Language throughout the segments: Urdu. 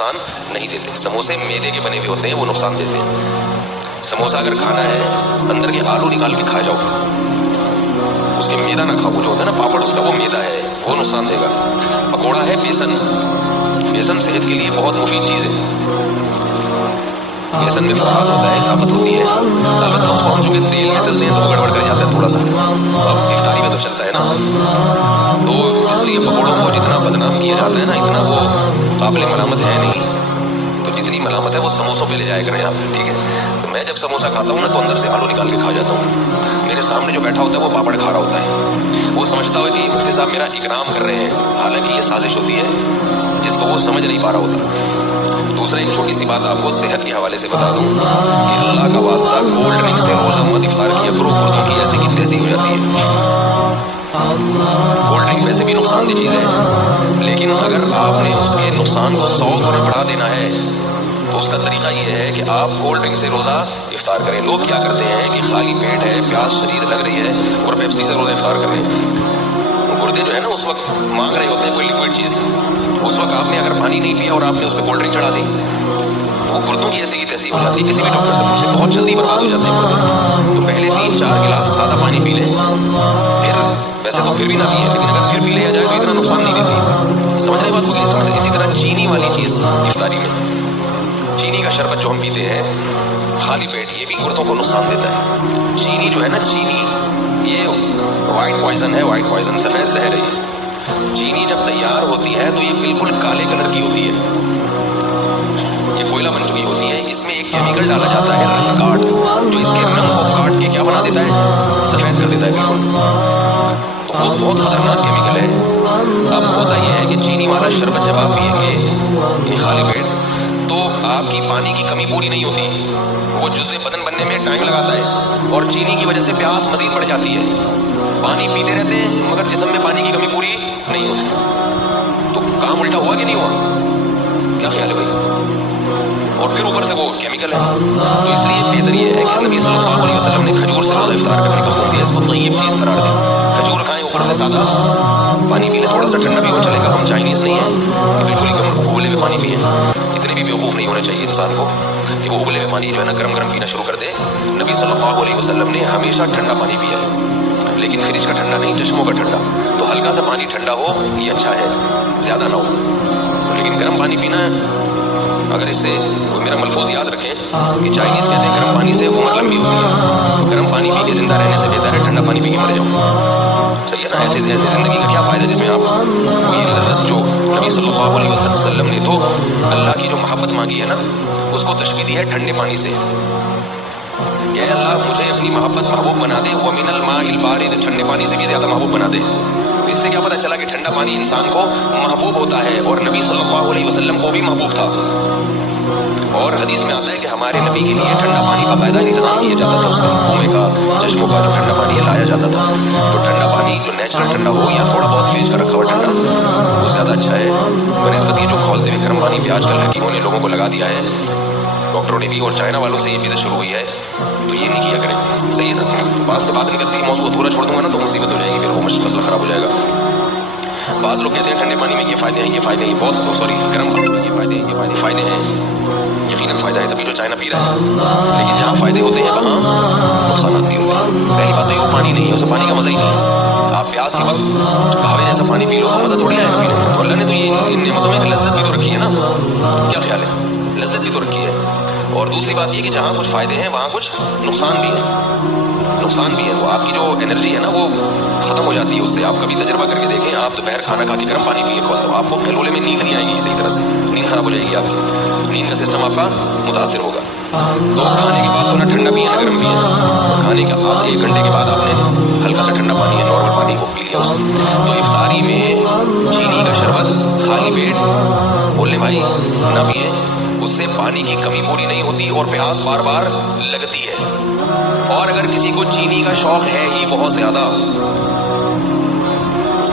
نقصان نہیں دیتے. سموسے میدے کے بنے ہوئے ہوتے ہیں, وہ نقصان دیتے ہیں. سموسا اگر کھانا ہے اندر کے آلو نکال کے کھا جاؤ, اس کے میدا نہ کھاؤ. جو ہوتا ہے نا پاپڑ, اس کا وہ میدا ہے, وہ نقصان دے گا. پکوڑا ہے بیسن, بیسن صحت کے لیے بہت مفید چیز ہے. بیسن میں فراغت ہوتا ہے, طاقت ہوتی ہے. البتہ اس کو ہم چونکہ تیل میں تلتے ہیں تو وہ گڑبڑ کر جاتا ہے تھوڑا سا, تو اب افطاری میں تو چلتا ہے نا. تو اس لیے پکوڑوں کو جتنا بدنام کیا جاتا ہے نا, اتنا وہ قابل ملامت ہے نہیں. تو جتنی ملامت ہے وہ سموسوں پہ لے جایا کریں آپ, ٹھیک ہے. تو میں جب سموسا کھاتا ہوں نا تو اندر سے آلو نکال کے کھا جاتا ہوں. میرے سامنے جو بیٹھا ہوتا ہے وہ پاپڑ کھا رہا ہوتا ہے, وہ سمجھتا ہے کہ مفتی صاحب میرا اکرام کر رہے ہیں, حالانکہ یہ سازش ہوتی ہے جس کو وہ سمجھ نہیں پا رہا ہوتا. دوسرا ایک چھوٹی سی بات آپ کو صحت کے حوالے سے بتا دوں کہ اللہ کا واسطہ کولڈ ڈرنک سے روزہ مت افطار کیا کرو, گردوں کی ایسی کی تیسی ہو جاتی ہے. کولڈ ڈرنک ویسے بھی نقصان دہ چیز ہے, لیکن اگر آپ نے اس کے نقصان کو 100 گنا بڑھا دینا ہے تو اس کا طریقہ یہ ہے کہ آپ کولڈ ڈرنک سے روزہ افطار کریں. لوگ کیا کرتے ہیں کہ خالی پیٹ ہے, پیاس شدید لگ رہی ہے اور پیپسی سے روزہ افطار کر رہے ہیں. گردے جو ہے نا اس وقت مانگ رہے ہوتے ہیں کوئی لیکوڈ چیز. اس وقت آپ نے اگر پانی نہیں پیا اور آپ نے اس پہ کولڈ ڈرنک چڑھا دی تو وہ گردوں کی ایسی کی تیسی ہو جاتی ہے. کسی بھی ڈاکٹر سے پوچھیں, بہت جلدی برباد ہو جاتے ہیں گردے. تو پہلے 3-4 گلاس سادہ پانی پی لیں, پھر ویسے تو پھر بھی نہ پیے, لیکن اگر پھر پی لیا جائے تو اتنا نقصان نہیں دیتی. سمجھ رہے بات ہوگی نہیں سمجھ. اسی طرح چینی والی چیز افطاری میں, چینی کا شربت جو ہم پیتے ہیں خالی پیٹ, یہ بھی گردوں کو نقصان دیتا ہے. چینی جو ہے نا, چینی یہ وائٹ پوائزن ہے, وائٹ پوائزن سفید زہر ہے. چینی جب تیار ہوتی ہے تو یہ بالکل کالے کلر کی ہوتی ہے, یہ کوئلہ بن چکی ہوتی ہے. اس میں ایک کیمیکل ڈالا جاتا ہے رنگ کاٹ, جو اس کے رنگ کو کاٹ کے کیا بنا دیتا ہے, سفید کر دیتا ہے بالکل. تو وہ بہت خطرناک کیمیکل ہے. اب ہوتا یہ ہے کہ چینی والا شربت جب آپ پیئیں گے یہ خالی پیٹ, تو آپ کی پانی کی کمی پوری نہیں ہوتی. وہ جزء بدن بننے میں ٹائم لگاتا ہے اور چینی کی وجہ سے پیاس مزید بڑھ جاتی ہے. پانی پیتے رہتے ہیں مگر جسم میں پانی کی کمی پوری نہیں ہوتی. تو کام الٹا ہوا کہ نہیں ہوا, کیا خیال ہے بھائی؟ اور پھر اوپر سے وہ کیمیکل ہے. تو اس لیے بہتر یہ ہے کہ نبی صلی اللہ علیہ وسلم نے کھجور سے روزہ افطار کرنے کا حکم دیا. اس کو طیب چیز قرار دیں, کھجور کھائیں, اوپر سے سادہ پانی پی لیں, تھوڑا سا ٹھنڈا بھی ہو چلے گا. ہم چائنیز نہیں ہیں کہ بالکل ہی ابلے ہوئے پانی پئیں. اتنے بھی بیوقوف نہیں ہونے چاہیے انسان کو کہ وہ ابلے ہوئے پانی جو ہے نا گرم گرم پینا شروع کر دے. نبی صلی اللہ علیہ وسلم نے ہمیشہ ٹھنڈا پانی پیا ہے, لیکن فریج کا ٹھنڈا نہیں, چشموں کا ٹھنڈا. تو ہلکا سا پانی ٹھنڈا ہو یہ اچھا ہے, زیادہ نہ ہو. لیکن گرم پانی پینا ہے, اگر اس سے میرا ملفوظ یاد رکھیں کہ چائنیز کہتے ہیں گرم پانی سے عمر لمبی ہوتی ہے. گرم پانی پی کے زندہ رہنے سے بہتر ہے ٹھنڈا پانی پی کے مر جاؤ. صحیح ہے نا. ایسے زندگی کا کیا فائدہ جس میں آپ کو یہ لذت جو نبی صلی اللہ علیہ وسلم نے تو اللہ کی جو محبت مانگی ہے نا, اس کو تشبیہ دی ہے ٹھنڈے پانی سے کہ اے اللہ مجھے اپنی محبت محبوب بنا دے. وہ من الماء البارد, ٹھنڈے پانی سے بھی زیادہ محبوب بنا دے. اس سے کیا پتہ چلا کہ ٹھنڈا پانی انسان کو محبوب ہوتا ہے, اور نبی صلی اللہ علیہ وسلم کو بھی محبوب تھا. اور حدیث میں آتا ہے کہ ہمارے نبی کے لیے ٹھنڈا پانی کا باقاعدہ انتظام کیا جاتا تھا. اس کا کنویں کا, چشموں کا جو ٹھنڈا پانی لایا جاتا تھا. تو ٹھنڈا پانی جو نیچرل ٹھنڈا ہو یا تھوڑا بہت فریج کا رکھا ہوا ٹھنڈا, وہ زیادہ اچھا ہے بنسبت یہ جو کھولتے ہوئے گرم پانی پہ آج کل حکیموں نے لوگوں کو لگا دیا ہے, ڈاکٹروں نے بھی, اور چائنا والوں سے یہ بدعت شروع ہوئی ہے. تو یہ نہیں کیا کریں, صحیح ہے نا. بات سے بات نکلتی ہے, موضوع ادھورا چھوڑ دوں گا نا تو مصیبت ہو جائے گی, پھر وہ مسئلہ خراب ہو جائے گا. بعض لوگ کہتے ہیں ٹھنڈے پانی میں یہ فائدے ہیں, یہ فائدے ہیں, بہت سوری گرم پانی میں یہ فائدے ہیں, یہ فائدے ہیں. یقیناً فائدہ ہے, تبھی جو چائنا پی رہا ہے. لیکن جہاں فائدے ہوتے ہیں وہاں نقصانات بھی ہوتے ہیں. پہلی بات تو یہ وہ پانی نہیں ہے, اسے پانی کا مزہ ہی نہیں ہے. آپ پیاس کے وقت قہوے جیسا پانی پی لو تو مزہ تھوڑی آئے گا پینے میں. تو اللہ نے تو یہ ان نعمتوں میں لذت بھی تو رکھی ہے نا, کیا خیال ہے, لذت بھی تو رکھی ہے. اور دوسری بات یہ کہ جہاں کچھ فائدے ہیں وہاں کچھ نقصان بھی ہے, نقصان بھی ہے. وہ آپ کی جو انرجی ہے نا وہ ختم ہو جاتی ہے اس سے. آپ کبھی تجربہ کر کے دیکھیں, آپ دوپہر کھانا کھا کے گرم پانی پیے کھول دو, آپ کو کھلولے میں نیند نہیں آئے گی صحیح طرح سے, نیند خراب ہو جائے گی, آپ کی نیند کا سسٹم آپ کا متاثر ہوگا. تو کھانے کے بعد تو نہ ٹھنڈا پیے نہ گرم پیے, کھانے کے بعد 1 گھنٹے کے بعد آپ نے ہلکا سا ٹھنڈا پانی ہے, نارمل پانی کو پی لیا اس کو. تو افطاری میں چینی کا شربت خالی پیٹ بولنے بھائی نہ پیے, اس سے پانی کی کمی پوری نہیں ہوتی اور پیاس بار بار لگتی ہے. اور اگر کسی کو چینی کا شوق ہے ہی بہت زیادہ,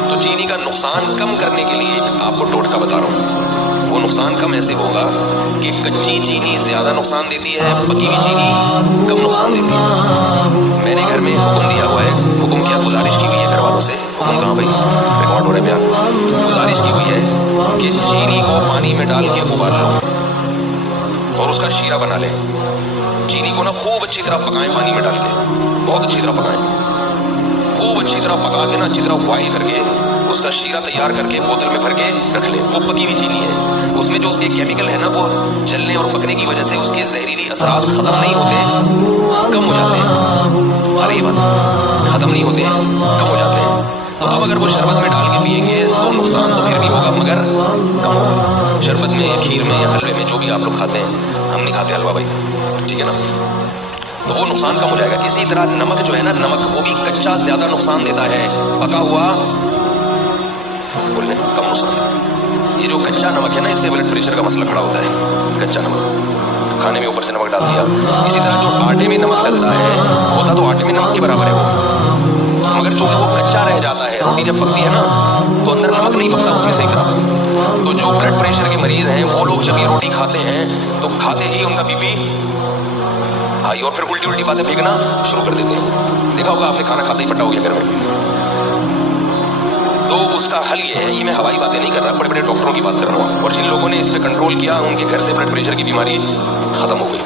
تو چینی کا نقصان کم کرنے کے لیے آپ کو ٹوٹکا بتا رہا ہوں. وہ نقصان کم ایسے ہوگا کہ کچی چینی زیادہ نقصان دیتی ہے, پکی ہوئی چینی کم نقصان دیتی ہے. میں نے گھر میں حکم دیا ہوا ہے, حکم کیا, گزارش کی ہوئی ہے گھر والوں سے. حکم کہاں بھائی, ریکارڈ ہو رہا ہے بیان. گزارش کی ہوئی ہے کہ چینی کو پانی میں ڈال کے ابال لو اور اس کا شیرہ بنا لیں. چینی کو نا خوب اچھی طرح پکائیں پانی میں ڈال کے, بہت اچھی طرح پکائیں, خوب اچھی طرح پکا کے نا اچھی طرح بوائل کر کے اس کا شیرہ تیار کر کے بوتل میں بھر کے رکھ لیں. وہ پکی ہوئی چینی ہے, اس میں جو اس کے کیمیکل ہے نا وہ جلنے اور پکنے کی وجہ سے اس کے زہریلی اثرات ختم نہیں ہوتے, کم ہو جاتے ہیں. ارے بات ختم نہیں ہوتے, کم ہو جاتے ہیں. تو اب اگر وہ شربت میں ڈال کے پیئیں گے تو نقصان تو پھر بھی ہوگا مگر کم ہوگا. شربت میں یا کھیر میں یا حلوے میں جو بھی آپ لوگ کھاتے ہیں, ہم نہیں کھاتے حلوہ بھائی, ٹھیک ہے نا, تو وہ نقصان کم ہو جائے گا. اسی طرح نمک جو ہے نا, نمک وہ بھی کچا زیادہ نقصان دیتا ہے, پکا ہوا بولنے کم نقصان. یہ جو کچا نمک ہے نا, اس سے بلڈ پریشر کا مسئلہ کھڑا ہوتا ہے. کچا نمک کھانے میں اوپر سے نمک ڈال دیا. اسی طرح جو آٹے میں نمک ڈلتا ہے ہوتا تو آٹے میں نمک کے برابر ہے وہ, مگر چونکہ وہ کچا رہ جاتا ہے. روٹی جب پکتی ہے نا تو اندر نمک نہیں پکتا اس میں صحیح طرح. تو جو بلڈ پریشر کے مریض ہیں وہ لوگ جب یہ روٹی کھاتے ہیں تو کھاتے ہی ان کا بی پی ہائی اور پھر الٹی باتیں پھینکنا شروع کر دیتے ہیں. دیکھا ہوگا آپ نے, کھانا کھاتے ہی پٹا ہو گیا گھر میں. تو اس کا حل یہ ہے, یہ میں ہوائی باتیں نہیں کر رہا, بڑے بڑے ڈاکٹروں کی بات کر رہا ہوں, اور جن لوگوں نے اس پہ کنٹرول کیا ان کے گھر سے بلڈ پریشر کی بیماری ختم ہو گئی.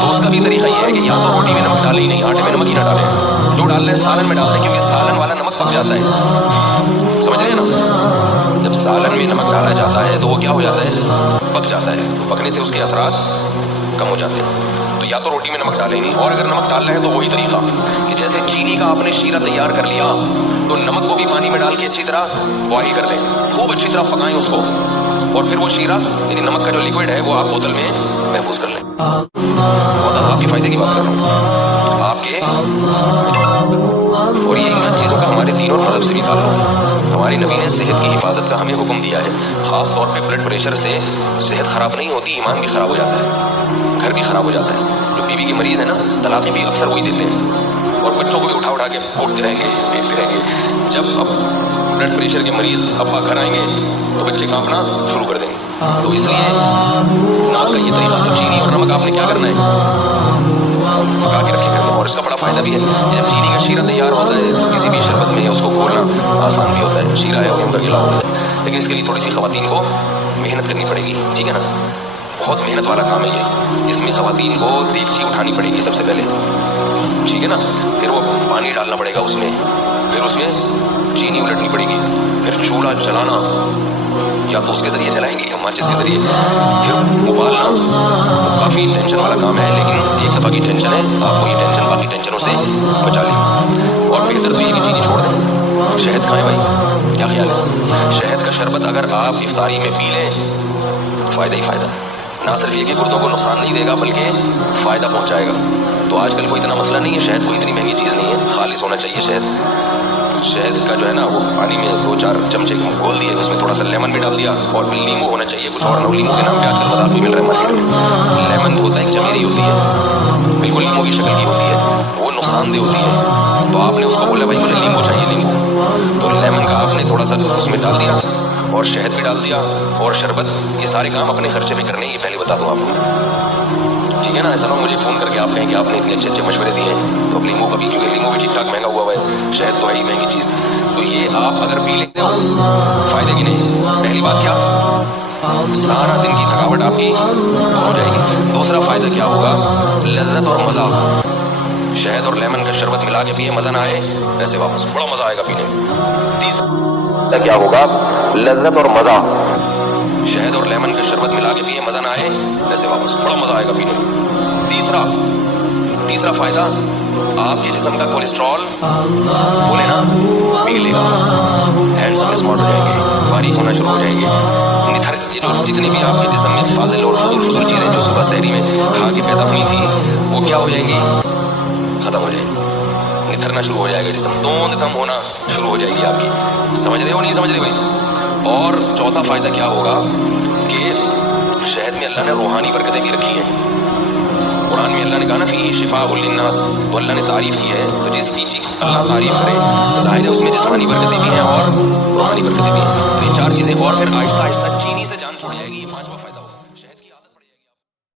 تو اس کا بھی طریقہ یہ ہے کہ یا تو روٹی میں نمک ڈالیں ہی نہیں, آٹے میں نمک ہی نہ ڈالیں. جو ڈالنا ہے سالن میں ڈال دیں, کیونکہ سالن والا نمک پک جاتا ہے. سمجھ رہے ہیں نا, جب سالن میں نمک ڈالا جاتا ہے تو وہ کیا ہو جاتا ہے, پک جاتا ہے. پکنے سے اس کے اثرات کم ہو جاتے ہیں. تو یا تو روٹی میں نمک ڈالیں نہیں, اور اگر نمک ڈال رہے ہیں تو وہی طریقہ کہ جیسے چینی کا آپ نے شیرہ تیار کر لیا تو نمک کو بھی پانی میں ڈال کے اچھی طرح بوائل کر لیں, خوب اچھی طرح پکائیں اس کو, اور پھر وہ شیرہ یعنی نمک کا جو لیکوڈ ہے وہ آپ بوتل میں محفوظ کر لیں. آپ کے فائدے کی بات کر رہا ہوں, آپ کے. اور یہ ان چیزوں کا ہمارے دین اور مذہب سے بھی تعلق ہے. ہماری نبی نے صحت کی حفاظت کا ہمیں حکم دیا ہے, خاص طور پہ بلڈ پریشر سے صحت خراب نہیں ہوتی, ایمان بھی خراب ہو جاتا ہے, گھر بھی خراب ہو جاتا ہے. جو بیوی کے مریض ہیں نا, طلاقیں بھی اکثر وہی دیتے ہیں, اور بچوں کو بھی اٹھا کے کوٹتے رہیں گے, پھینکتے رہیں گے. جب اب بلڈ پریشر کے مریض ابا گھر آئیں گے تو بچے کانپنا شروع کر دیں گے. تو اس لیے نمک کا یہ طریقہ, تو چینی اور نمک آپ نے کیا کرنا ہے, پکا کے رکھے کرنا. اور اس کا بڑا فائدہ بھی ہے, جب چینی کا شیرہ تیار ہوتا ہے تو کسی بھی شربت میں اس کو کھولنا آسان بھی ہوتا ہے. شیرہ ہے وہ کر کے لاؤ, لیکن اس کے لیے تھوڑی سی خواتین کو محنت کرنی پڑے گی, ٹھیک ہے نا, بہت محنت والا کام ہے یہ. اس میں خواتین کو دیگچی اٹھانی پڑے گی سب سے پہلے, ٹھیک ہے نا, پھر وہ پانی ڈالنا پڑے گا اس میں, پھر اس میں چینی الٹنی پڑے گی, پھر چولہا جلانا, یا تو اس کے ذریعے جلائیں گے یا ماچس کے ذریعے, پھر ابالنا. تو کافی ٹینشن والا کام ہے, لیکن ایک دفعہ کی ٹینشن ہے, آپ کو یہ ٹینشن باقی ٹینشنوں سے بچا لیں. اور بہتر تو یہ کہ چینی چھوڑ دیں, شہد کھائیں بھائی, کیا خیال ہے. شہد کا شربت اگر آپ افطاری میں پی لیں فائدہ ہی فائدہ, نہ صرف یہ کہ گردوں کو نقصان نہیں دے گا بلکہ فائدہ پہنچائے گا. تو آج کل کوئی اتنا مسئلہ نہیں ہے, شہد کوئی اتنی مہنگی چیز نہیں ہے, خالص ہونا چاہیے شہد. شہد کا جو ہے نا وہ پانی میں 2-4 چمچے گھول دیے, اس میں تھوڑا سا لیمن بھی ڈال دیا, اور پھر لیمو ہونا چاہیے, کچھ اور نہ. لیمو کے نام پہ آج کل مذاق بھی مل رہا ہے مارکیٹ میں. لیمن ہوتا ہے ایک چمیلی ہوتی ہے, بالکل لیمو کی شکل کی ہوتی ہے, وہ نقصان دہ ہوتی ہے. تو آپ نے اس کو بولا بھائی مجھے لیمو چاہیے, لیمو, تو لیمن کا آپ نے تھوڑا سا اس میں ڈال دیا, اور شہد بھی ڈال دیا, اور شربت. یہ سارے کام اپنے خرچے پہ کرنے, یہ پہلے بتا دوں آپ کو, ٹھیک ہے نا. ایسا نہ مجھے فون کر کے آپ کہیں کہ آپ نے اتنے اچھے مشورے دیے ہیں. تو اب لیمو کا بھی, کیونکہ لیمو بھی ٹھیک ٹھاک مہنگا ہوا ہے, شہد تو ہے ہی مہنگی چیز. تو یہ آپ اگر پی لیتے ہو فائدے کی نہیں. پہلی بات کیا, سارا دن کی تھکاوٹ آپ کی دور ہو جائے گی. دوسرا فائدہ کیا ہوگا, لذت اور مزہ. شہد اور لیمن کا شربت ملا کے پیے, مزہ نہ آئے ایسے واپس, بڑا مزہ آئے گا پینے میں. تیسرا کیا ہوگا, لذت اور مزہ. شہد اور لیمن کا شربت ملا کے پیے, مزہ نہ آئے ایسے واپس, بڑا مزہ آئے گا پینے میں. تیسرا فائدہ, آپ کے جسم کا کولیسٹرول بولے نا پگھلے گا, ہینڈسم اسمارٹ ہو جائیں گے, باریک ہونا شروع ہو جائیں گے. نتھر, یہ جو جتنی بھی آپ کے جسم میں فاضل اور فضول چیزیں جو صبح سحری میں کھا کے پیدا ہوئی تھی وہ کیا ہو جائیں گی, ختم ہو جائیں گی. نتھرنا شروع ہو جائے گا جسم, توند کم ہونا شروع ہو جائے گی آپ کی. سمجھ رہے ہو نہیں سمجھ رہے بھائی. اور چوتھا فائدہ کیا ہوگا کہ شہد میں اللہ نے روحانی برکتیں بھی رکھی ہیں. قرآن میں اللہ نے کہا نا فیہ شفاء للناس, تو اللہ نے تعریف کی ہے. تو جس کی اللہ تعریف کرے ظاہر ہے اس میں جسمانی برکتیں بھی ہیں اور روحانی برکتیں بھی ہیں. تو یہ 4 چیزیں, اور پھر آہستہ آہستہ چینی سے جان چھوڑ جائے گی.